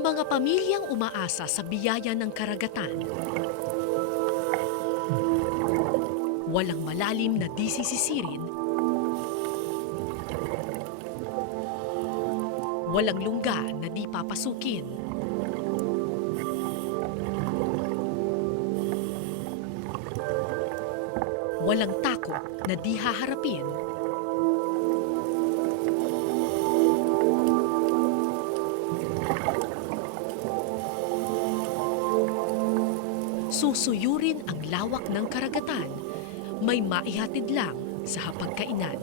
Sa mga pamilyang umaasa sa biyaya ng karagatan, walang malalim na di sisisirin, walang lungga na di papasukin. Walang takot na di haharapin. Susuyurin ang lawak ng karagatan, may maihatid lang sa hapagkainan.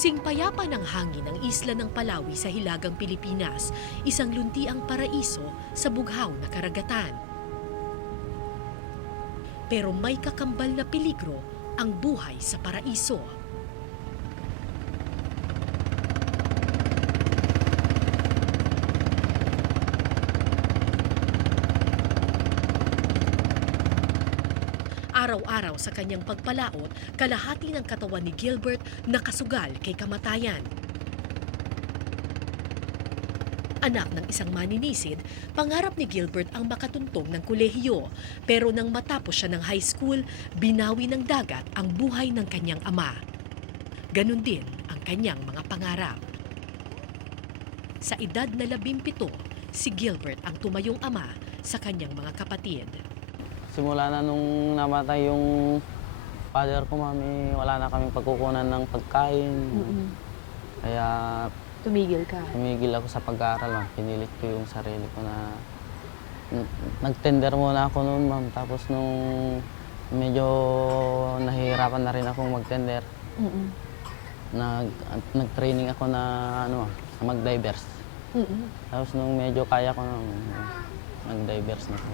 Singpayapa ng hangin ang isla ng Palawi sa Hilagang Pilipinas, isang luntiang paraiso sa bughaw na karagatan. Pero may kakambal na peligro ang buhay sa paraiso. Araw-araw sa kanyang pagpalaot, kalahati ng katawan ni Gilbert nakasugal kay kamatayan. Anak ng isang maninisid, pangarap ni Gilbert ang makatuntong ng kolehiyo. Pero nang matapos siya ng high school, binawi ng dagat ang buhay ng kanyang ama. Ganon din ang kanyang mga pangarap. Sa edad na 17, si Gilbert ang tumayong ama sa kanyang mga kapatid. Simula na nung namatay yung father ko, mami, wala na kaming pagkukunan ng pagkain. Kaya Tumigil ka. tumigil ako sa pag-aaral, ma'am. Pinilit ko yung sarili ko na nag-tender muna ako noon, ma'am. Tapos nung medyo nahihirapan na rin akong mag-tender, nag-training ako na mag-divers. Tapos nung medyo kaya ko, nag-divers na ako.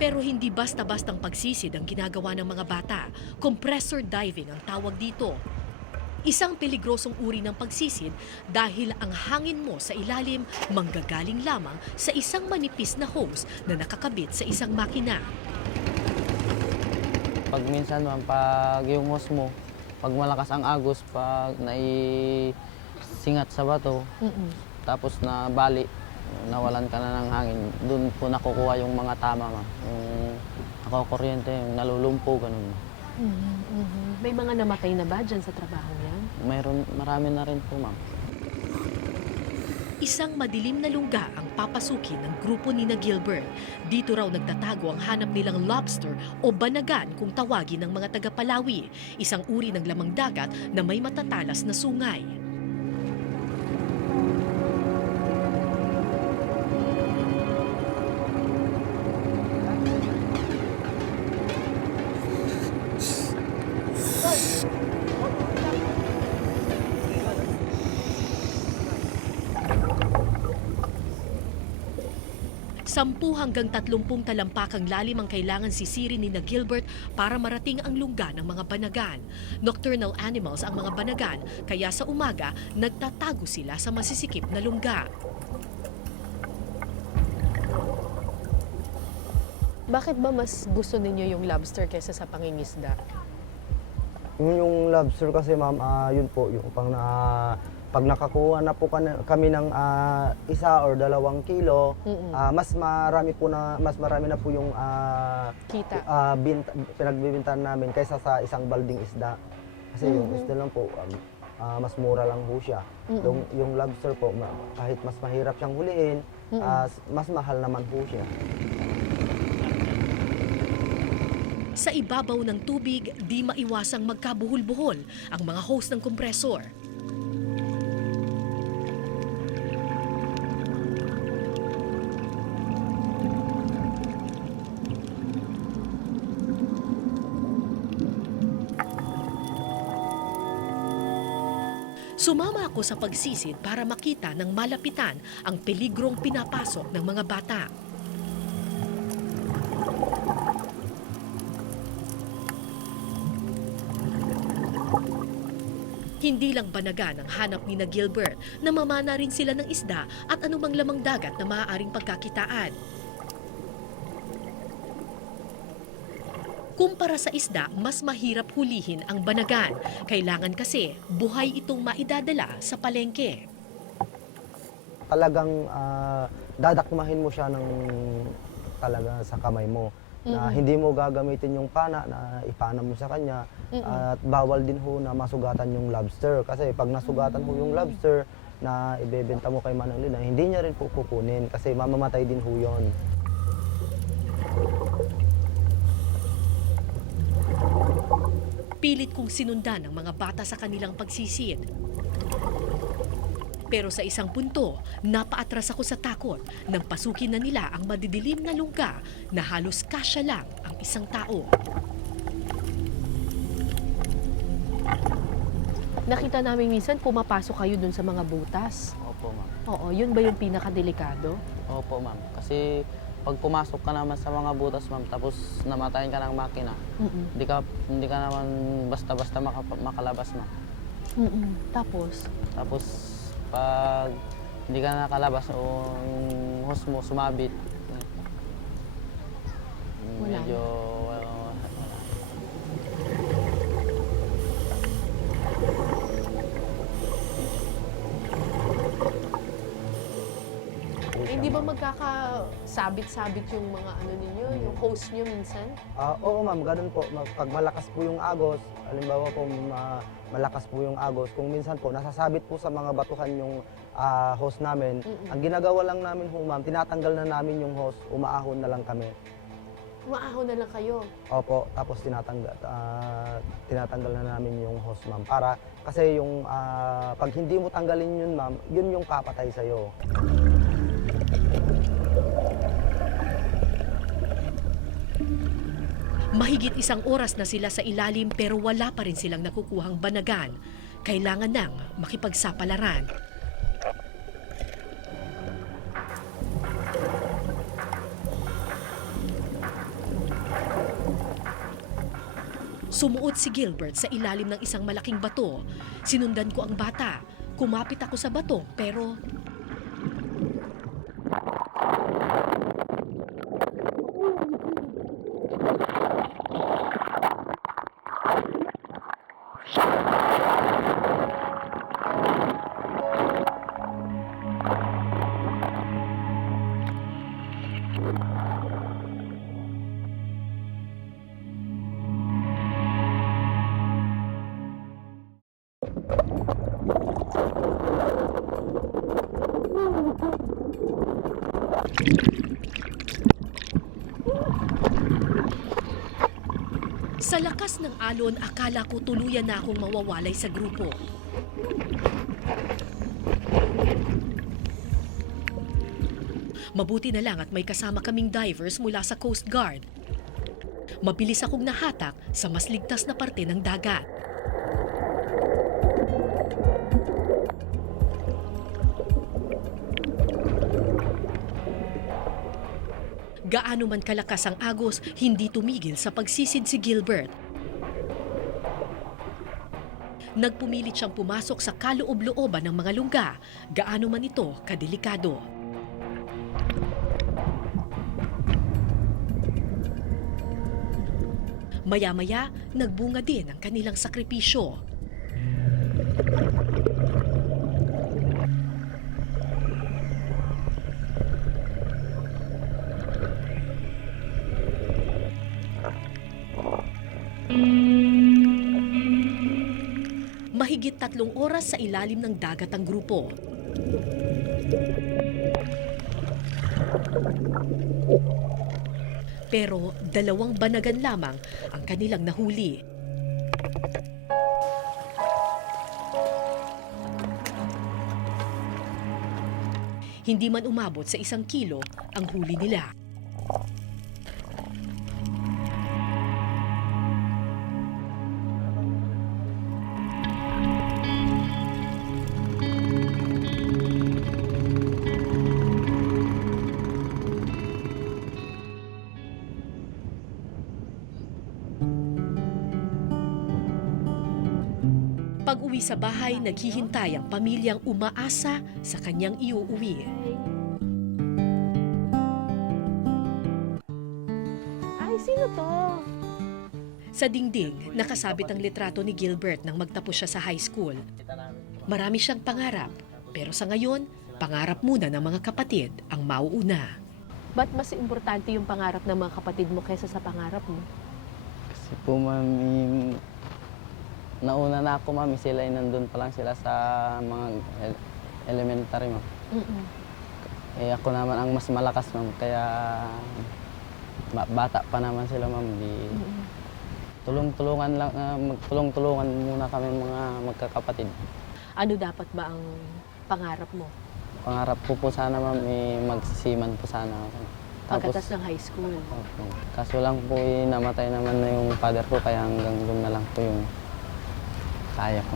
Pero hindi basta-bastang pagsisid ang ginagawa ng mga bata. Compressor diving ang tawag dito. Isang peligrosong uri ng pagsisid dahil ang hangin mo sa ilalim manggagaling lamang sa isang manipis na hose na nakakabit sa isang makina. Pag minsan, ma'am, pag yung hose mo, pag malakas ang agos, pag naisingat sa bato, tapos na bali, nawalan ka na ng hangin, doon po nakukuha yung mga tama, ma'am. Yung nakukuryente, yung nalulumpo, ganun. May mga namatay na ba dyan sa trabaho yan? Marami na rin po, ma'am. Isang madilim na lungga ang papasukin ng grupo ni na Gilbert. Dito raw nagtatago ang hanap nilang lobster o banagan kung tawagin ng mga taga-Palawi, isang uri ng lamang dagat na may matatalas na sungay. Sampu hanggang 30 talampakang lalim ang kailangan sisirin ni na Gilbert para marating ang lungga ng mga banagan. Nocturnal animals ang mga banagan, kaya sa umaga nagtatago sila sa masisikip na lungga. Bakit ba mas gusto ninyo yung lobster kaysa sa pangingisda? Yung lobster kasi, ma'am, yun po, yung pag nakakuha na po kami ng 1 or 2 kilo, mas marami na po yung Kita. pinagbibintahan namin kaysa sa isang balding isda. Kasi yung isda lang po, mas mura lang po siya. Yung lobster po, kahit mas mahirap siyang huliin, mas mahal naman po siya. Sa ibabaw ng tubig, di maiwasang magkabuhol-buhol ang mga hose ng kompresor. Sumama ako sa pagsisid para makita ng malapitan ang peligrong pinapasok ng mga bata. Hindi lang Banagan ang hanap ni na Gilbert, namamana rin sila ng isda at anumang lamang dagat na maaaring pagkakitaan. Kumpara sa isda, mas mahirap hulihin ang Banagan. Kailangan kasi buhay itong maidadala sa palengke. Talagang dadakmahin mo siya ng talaga sa kamay mo. Na hindi mo gagamitin yung pana na ipana mo sa kanya. At bawal din ho na masugatan yung lobster. Kasi pag nasugatan ho yung lobster na ibebenta mo kay Manang Lina, hindi niya rin po kukunin kasi mamamatay din ho yun. Pilit kong sinundan ng mga bata sa kanilang pagsisid. Pero sa isang punto, napaatras ako sa takot nang pasukin na nila ang madidilim na lungga na halos kasya lang ang isang tao. Nakita namin minsan pumapasok kayo dun sa mga butas. Opo, ma'am. Oo, yun ba yung pinakadelikado? Opo, ma'am. Kasi pag pumasok ka naman sa mga butas, ma'am, tapos namatayin ka ng makina, hindi ka naman basta-basta makalabas, ma'am. Tapos, Pag hindi ka nakalabas o yung hose mo sumabit, Wala medyo hindi ba magkakasabit-sabit yung mga ano ninyo, yung hose nyo minsan? Oo ma'am, ganun po. Pag malakas po yung agos, halimbawa po malakas po yung agos, kung minsan po nasasabit po sa mga batuhan yung hose namin, ang ginagawa lang namin po ma'am, tinatanggal na namin yung hose, umaahon na lang kami. Umaahon na lang kayo. Opo, tapos tinatanggal na namin yung hose ma'am. Para, kasi yung pag hindi mo tanggalin yun ma'am, yun yung papatay sa'yo. Mahigit isang oras na sila sa ilalim pero wala pa rin silang nakukuhang Banagan. Kailangan nang makipagsapalaran. Sumuot si Gilbert sa ilalim ng isang malaking bato. Sinundan ko ang bata. Kumapit ako sa bato pero sa lakas ng alon, akala ko tuluyan na akong mawawalay sa grupo. Mabuti na lang at may kasama kaming divers mula sa Coast Guard. Mabilis akong nahatak sa mas ligtas na parte ng dagat. Gaano man kalakas ang agos, hindi tumigil sa pagsisid si Gilbert. Nagpumilit siyang pumasok sa kaloob-looban ng mga lungga, gaano man ito kadelikado. Maya-maya, nagbunga din ang kanilang sakripisyo. Mahigit 3 oras sa ilalim ng dagat ang grupo. Pero 2 Banagan lamang ang kanilang nahuli. Hindi man umabot sa 1 kilo ang huli nila. Pag-uwi sa bahay, naghihintay ang pamilyang umaasa sa kanyang iuuwi. Ay, sino to? Sa dingding, nakasabit ang litrato ni Gilbert nang magtapos siya sa high school. Marami siyang pangarap, pero sa ngayon, pangarap muna ng mga kapatid ang mauuna. Ba't mas importante yung pangarap ng mga kapatid mo kaysa sa pangarap mo? Kasi po, ma'am, nauna na ako, ma'am. Sila ay nandun pa lang sila sa mga elementary, ma'am. Eh, ako naman ang mas malakas, ma'am. Kaya bata pa naman sila, ma'am. Tulong-tulungan lang, magtulong-tulungan muna kami mga magkakapatid. Ano dapat ba ang pangarap mo? Pangarap ko po sana, ma'am, magsisiman po sana ako. Pagkatas ng high school. Opo. Kaso lang po, namatay naman na yung father ko, kaya hanggang doon na lang po yung kaya ko.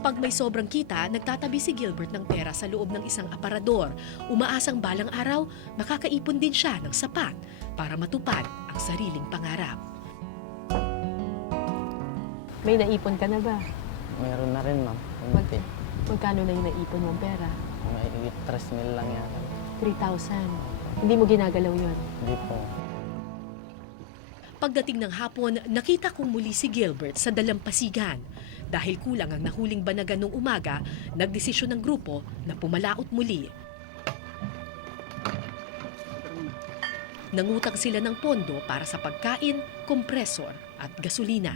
Pag may sobrang kita, nagtatabi si Gilbert ng pera sa loob ng isang aparador. Umaasang balang araw, makakaipon din siya ng sapat para matupad ang sariling pangarap. May naipon ka na ba? Meron na rin, ma'am. Kunti. Magkano na yung naipon mong pera? May 3,000 lang yata. 3,000. Hindi mo ginagalaw yon. Hindi po. Pagdating ng hapon, nakita kong muli si Gilbert sa dalampasigan. Dahil kulang ang nahuling banagan nung umaga, nagdesisyon ng grupo na pumalaot muli. Nangutang sila ng pondo para sa pagkain, kompresor at gasolina.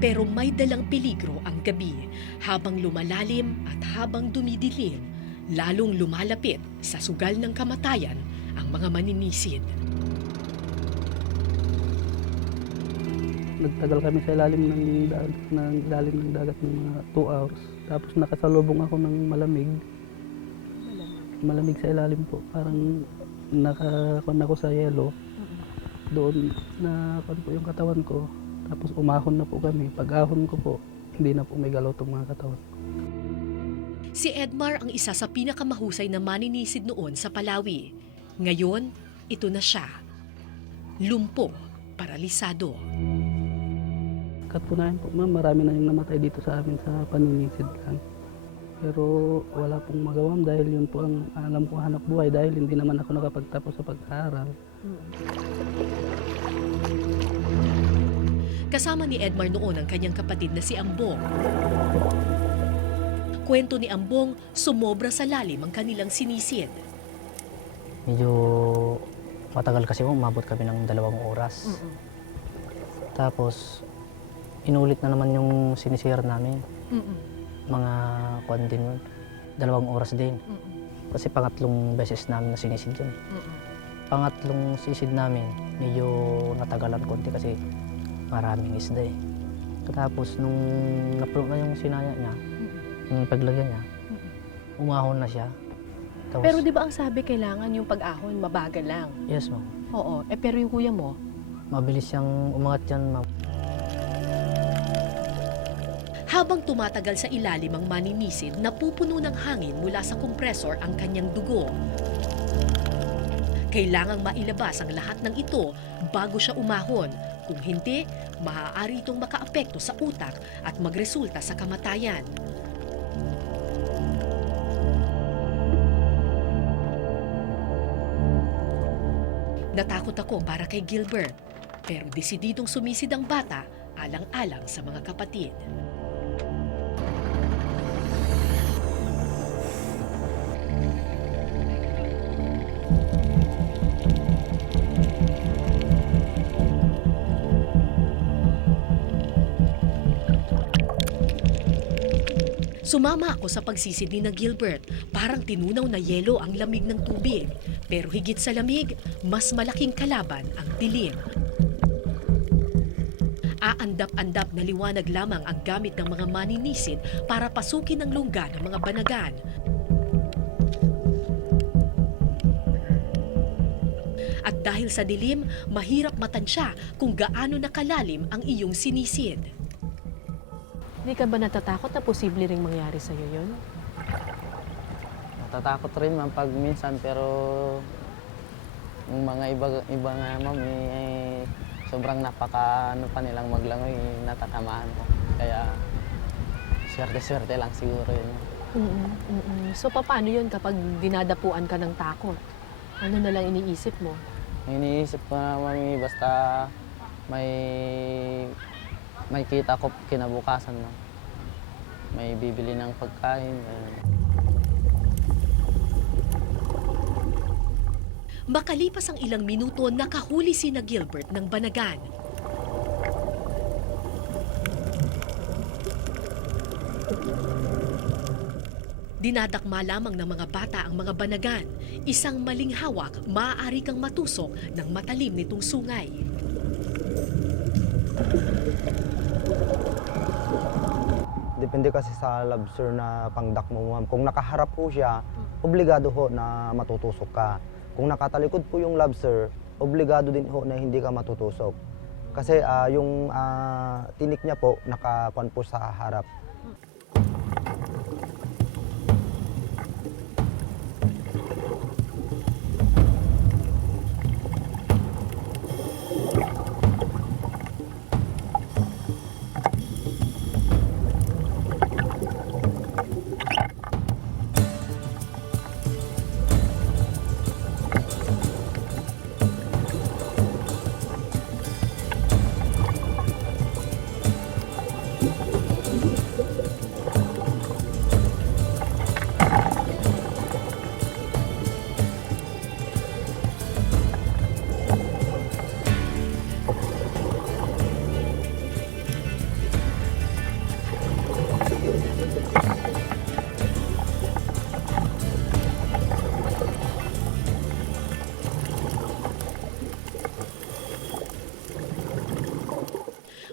Pero may dalang peligro ang gabi. Habang lumalalim at habang dumidilim, lalong lumalapit sa sugal ng kamatayan ang mga maninisid. Nagtagal kami sa ilalim ng dagat ng mga 2 hours. Tapos nakasalubong ako ng malamig. Malamig sa ilalim po. Parang nakakon ako sa yelo. Doon na po yung katawan ko. Tapos umahon na po kami. Pag-ahon ko po, hindi na po may galaw itong mga katawan. Si Edmar ang isa sa pinakamahusay na maninisid noon sa Palawi. Ngayon, ito na siya. Lumpo, paralisado. Katunayan po, ma'am, marami na yung namatay dito sa amin sa paninisid lang. Pero wala pong magawam dahil yun po ang alam kong hanap buhay dahil hindi naman ako nakapagtapos sa pag-aaral. Kasama ni Edmar noon ang kanyang kapatid na si Ambong. Kwento ni Ambong, sumobra sa lalim ang kanilang sinisid. Medyo matagal kasi po, umabot kami ng 2 oras. Tapos, inulit na naman yung sinisir namin. Mga kwan din yun. 2 oras din. Kasi pangatlong beses namin na sinisid yun. Pangatlong sisid namin, medyo natagalan konti kasi maraming isda eh. Tapos nung napuno na yung sinaya niya, yung paglagyan niya, umahon na siya. Tapos, Pero di ba ang sabi kailangan yung pag-ahon, mabagal lang? yes, ma'am. Oo. Pero yung kuya mo, Mabilis siyang umangat yan, ma'am. Habang tumatagal sa ilalim ang maninisid, napupuno ng hangin mula sa kompresor ang kanyang dugo. Kailangang mailabas ang lahat ng ito bago siya umahon. Kung hindi, maaari itong makaapekto sa utak at magresulta sa kamatayan. Natakot ako para kay Gilbert, pero desididong sumisid ang bata alang-alang sa mga kapatid. Sumama ako sa pagsisid ni na Gilbert. Parang tinunaw na yelo ang lamig ng tubig. Pero higit sa lamig, mas malaking kalaban ang dilim. Aandap-andap na liwanag lamang ang gamit ng mga maninisid para pasukin ang lungga ng mga banagan. At dahil sa dilim, mahirap matansya kung gaano na kalalim ang iyong sinisid. hindi ka ba natatakot na posible ring mangyari sa'yo yun? Natatakot rin man pag minsan, pero yung mga iba nga ma'am, sobrang ano pa nilang maglangoy, natatamahan ko. Kaya swerte-swerte lang siguro yun. So, paano yun kapag dinadapuan ka ng takot? Ano na lang iniisip mo? Iniisip ko na mami, basta may kita ko kinabukasan na. May bibili ng pagkain. Makalipas ang ilang minuto, nakahuli sina Gilbert ng banagan. Dinadakma lamang ng mga bata ang mga banagan. Isang maling hawak, maaari kang matusok ng matalim nitong sungay. Depende kasi sa lobster na pangdak mo, ma'am. Kung nakaharap po siya, obligado ho na matutusok ka. Kung nakatalikod po yung lobster, obligado din ho na hindi ka matutusok. Kasi yung tinik niya po, nakakuan po sa harap.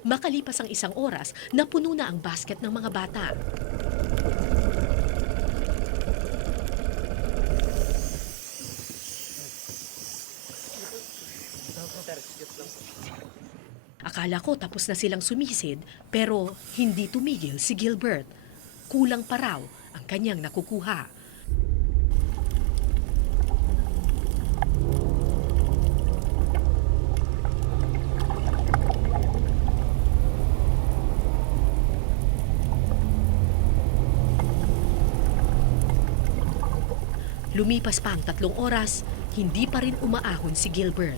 Makalipas ang isang oras, napuno na ang basket ng mga bata. Akala ko tapos na silang sumisid, pero hindi tumigil si Gilbert. Kulang pa raw ang kanyang nakukuha. Lumipas pa ang 3 oras, hindi pa rin umaahon si Gilbert.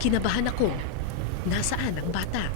Kinabahan ako. Nasaan ang bata?